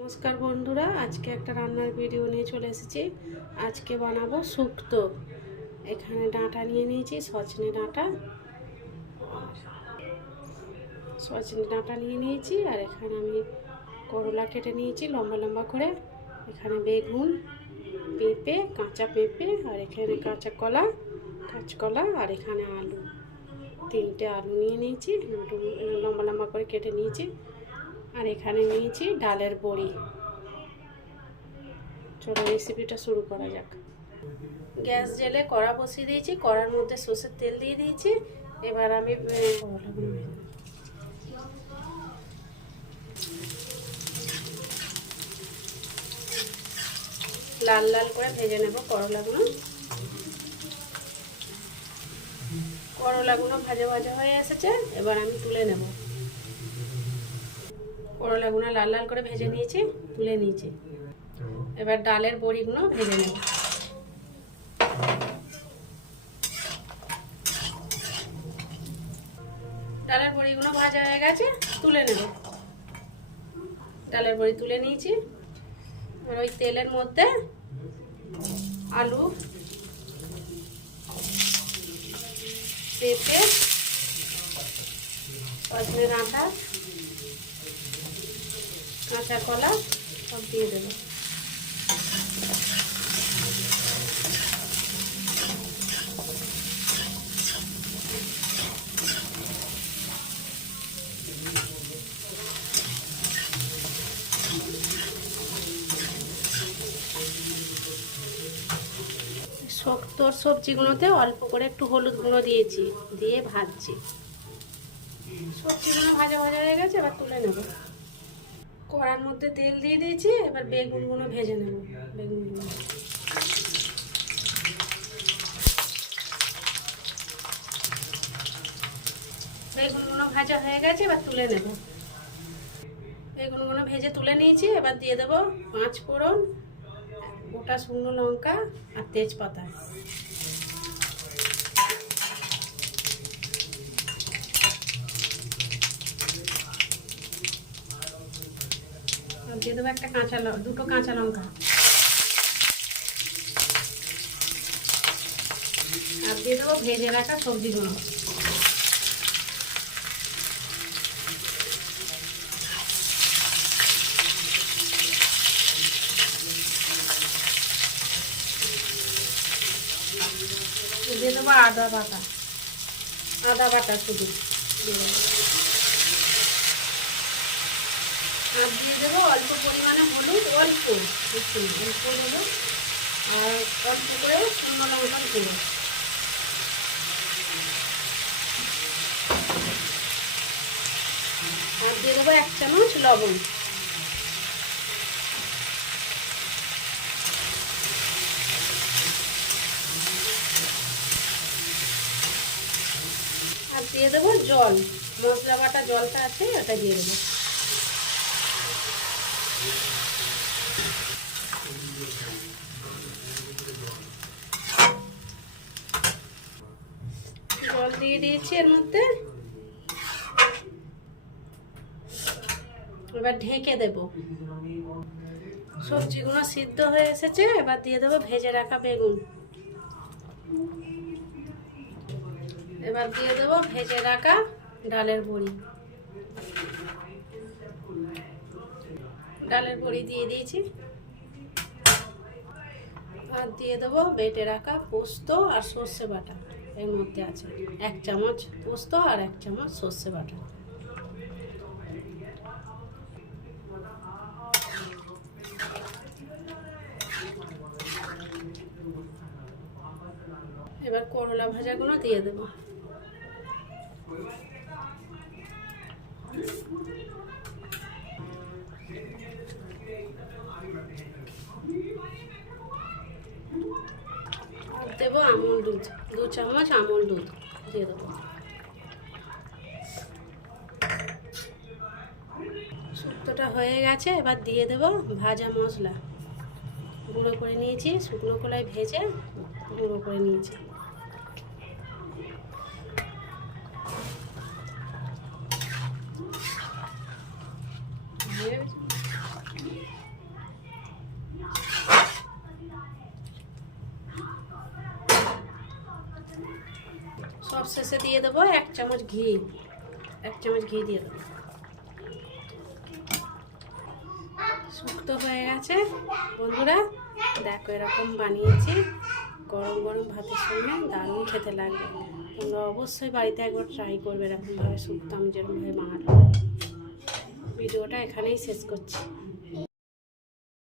নমস্কার বন্ধুরা, আজকে একটা রান্নার ভিডিও নিয়ে চলে এসেছি। আজকে বানাবো শুক্তো। এখানে ডাঁটা নিয়ে নিয়েছি, সজনে ডাঁটা নিয়ে নিয়েছি। আর এখানে আমি করলা কেটে নিয়েছি লম্বা লম্বা করে। এখানে বেগুন, পেঁপে, কাঁচা পেঁপে, আর এখানে কাঁচকলা, আর এখানে আলু, 3টে আলু নিয়ে নিয়েছি, লম্বা লম্বা করে কেটে নিয়েছি। আর এখানে নিয়েছি ডালের বড়ি। চলো রেসিপিটা শুরু করা যাক। গ্যাস জেলে কড়া বসিয়ে দিয়েছি, কড়ার মধ্যে সর্ষের তেল দিয়ে দিয়েছি। এবার আমি লাল লাল করে ভেজে নেব করলাগুলো ভাজা ভাজা হয়ে এসেছে। এবার আমি তুলে নেব। করলাগুলো লাল লাল করে ভেজে নিয়েছি, তুলে নিয়েছি। এবার ডালের বড়িগুলো ভেজে নেব। ডালের বড়িগুলো ভাজা হয়ে গেছে, তুলে নেব। ডালের বড়ি তুলে নিয়েছি। আর ওই তেলের মধ্যে আলু, পেঁপে, সজনে ডাঁটা, কাঁচা কলা সব দিয়ে দেবো। শক্তর সবজিগুলোতে অল্প করে একটু হলুদ গুঁড়ো দিয়েছি, দিয়ে ভাজছি। সবজিগুলো ভাজা ভাজা হয়ে গেছে, এবার তুলে নেব। কড়ার মধ্যে তেল দিয়ে দিয়েছি। এবার বেগুনগুলো ভেজে নেব। বেগুনগুলো ভাজা হয়ে গেছে, এবার তুলে নেব। বেগুনগুলো ভেজে তুলে নিয়েছি। এবার দিয়ে দেব 5 ফোড়ন, গোটা শুকনো লঙ্কা আর তেজপাতা। দিয়ে দেবো দুটো কাঁচা লঙ্কা, আর দিয়ে দেবো ভেজে রাখা সবজিগুলো। দিয়ে দেবো আদা বাটা শুধু। আর দিয়ে দেবো অল্প পরিমাণে হলুদ, অল্প দেবো। আর অল্প করে শুকনো লঙ্কা গুঁড়ো। আর দিয়ে দেবো 1 চামচ লবণ। আর দিয়ে দেবো জল, মশলা বাটা জলটা আছে ওটা দিয়ে দেবো। জল দিয়ে দিয়েছি এর মধ্যে। এবার ঢেকে দেব। সবজিগুলো সিদ্ধ হয়ে এসেছে। এবার দিয়ে দেবো ভেজে রাখা বেগুন। এবার দিয়ে দেবো ভেজে রাখা ডালের বড়ি দিয়ে দিয়েছি। আর দিয়ে দেবো বেটে রাখা পোস্ত আর সর্ষে বাটা। এর মধ্যে আছে 1 চামচ পোস্ত আর 1 চামচ সর্ষে বাটা। এবার করলা ভাজাগুলো দিয়ে দেবো। আর দেবো আমুল দুধ, 2 চামচ আমুল দুধ দিয়ে দেবো। শুক্তোটা হয়ে গেছে। এবার দিয়ে দেবো ভাজা মশলা। গুঁড়ো করে নিয়েছি, শুকনো কলাই ভেজে গুঁড়ো করে নিয়েছি। সব শেষে দিয়ে দেবো 1 চামচ ঘি, 1 চামচ ঘি দিয়ে দেবো। শুক্তো হয়ে গেছে বন্ধুরা, দেখো এরকম বানিয়েছি, গরম গরম ভাতের সঙ্গে দারুণ খেতে লাগবে। তোমরা অবশ্যই বাড়িতে একবার ট্রাই করবে এরকমভাবে শুক্তো আমি যেরকমভাবে বানালাম। ভিডিওটা এখানেই শেষ করছি।